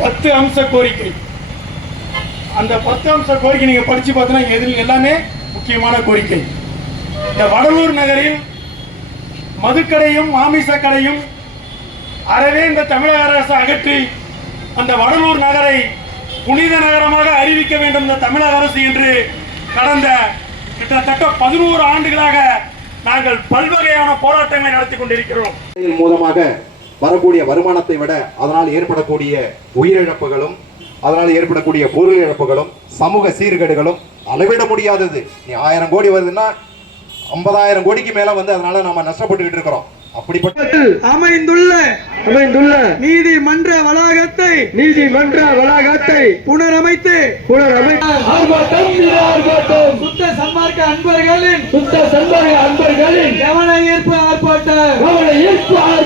பத்து அம்ச கோரிக்கை. அந்த பத்து அம்ச கோரிக்கை நீங்க படிச்சு பார்த்தீங்கன்னா எதில் எல்லாமே முக்கியமான கோரிக்கை. இந்த வடலூர் நகரில் மதுக்கடையும் மாமிச கடையும் அறவே இந்த தமிழக அரசு அகற்றி அந்த வடலூர் நகரை புனித நகரமாக அறிவிக்க வேண்டும் இந்த தமிழக அரசு என்று கடந்த கிட்டத்தட்ட பதினோரு ஆண்டுகளாக நாங்கள் பல்வகையான போராட்டங்களை நடத்தி கொண்டிருக்கிறோம். மூலமாக வரக்கூடிய வருமானத்தை விட அதனால் ஏற்படக்கூடிய உயிரிழப்புகளும் அதனால் ஏற்படக்கூடிய பொருள் இழப்புகளும் சமூக சீர்கேடுகளும் அளவிட முடியாதது. நீ ஆயிரம் கோடி வருதுன்னா ஐம்பதாயிரம் கோடிக்கு மேல வந்து அதனால நம்ம நஷ்டப்பட்டுக்கிட்டு இருக்கிறோம். அப்படிப்பட்ட அமைந்துள்ள அமைந்துள்ள நீதிமன்ற வளாகத்தை நீதிமன்ற வளாகத்தை புனரமைத்து புனரமை ஆர்ப்பாட்டம் இது ஆர்ப்பாட்டம் சுத்த சன்மார்க்க அன்பர்களின் சுத்த அன்பர்களின் கவன ஈர்ப்பு ஆர்ப்பாட்டம். கவன ஈர்ப்பு ஆர்ப்பாட்டம்.